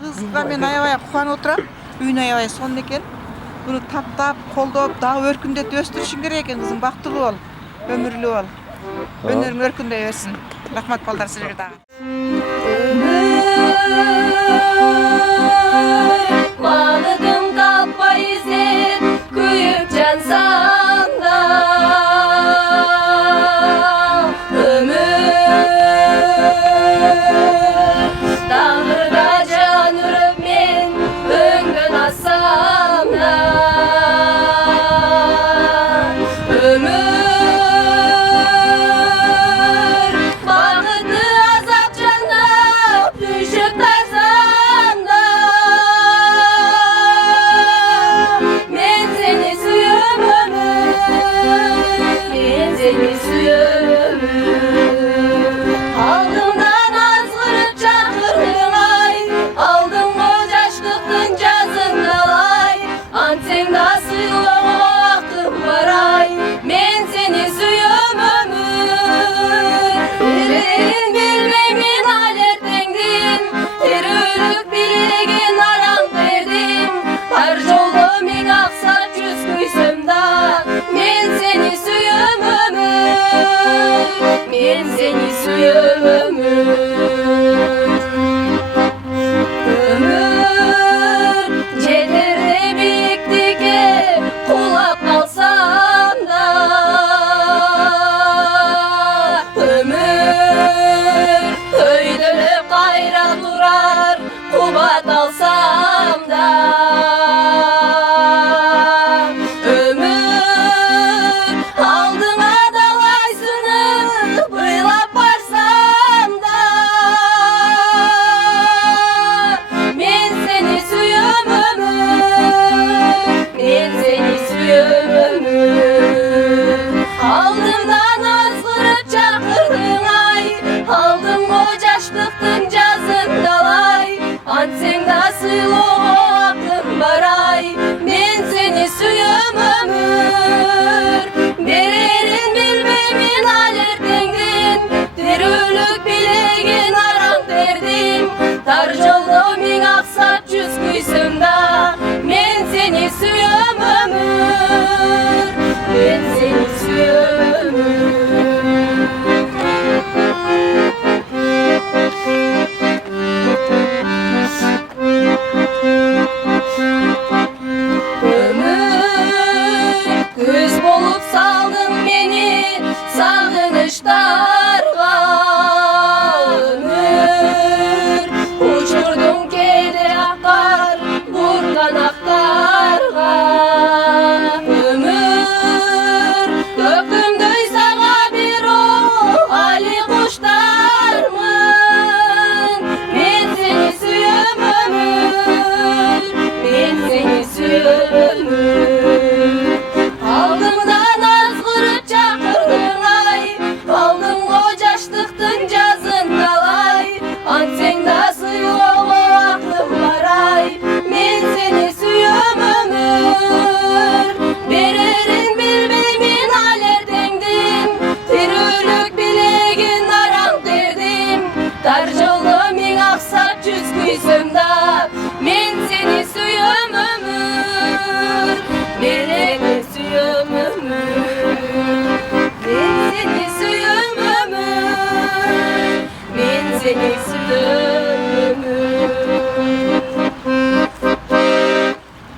Kızga men aябай кубанып отурам. Үйүнө аябай сонун экен. Буну таптап, колдоп, дагы өркүндөтүп өстүрүшүң керек экен. Кызым бактылуу бол, өмүрлүү бол. Өнөрүң өркүндөй берсин. Рахмат балдар силерге дагы. Bağladım kappa izin kuyup cansam da ömür dağlarda can ürüp men öngön assam da ömür bağladı azap canap düşüp tarzam da men seni suyum ömür men seni suyum ömür aldımdan azgırıp çakırdın ay aldım kocaşlıktın cazındalay anten nasıl vaktim var ay men seni suyum ömür Erin bilmemin aletendin terülük bilegin aram verdin her jolda men aksat yüz kuysam da men seni suyum ömür men seni suyum ömür ömür cederde biyikdike kulap kalsam da ömür öydülüp kayra durar kubat alsam da ömür aldığına dalaysını bıylap varsam da men seni suyum ömür men seni suyum ömür aldımdan azgırıp çakırdın ay aldım kocaşlıktın cazındalay ansen nasıl o aklım var ay men seni suyum ömür bererin bilmemin alertendin terülük bilegin aram derdim tar jolda men aksat yüz kuysam da men seni suyum ömür men seni suyum ömür ömür güz bolup saldın beni sağınışlarga ömür uçurdun keder akar burkan aktarga ömür gökümdöy sana bir o ali kuşlarmın men seni suyum ömür men seni suyum ömür aldımdan azgırıp çakırdın ay aldım kocaşlıktın cazındalay anten nasıl o aklım var ay men seni suyum ömür bererin bilmemin alertendin terülük bilegin aram derdim tar jolda men aksat yüz kuysam da men seni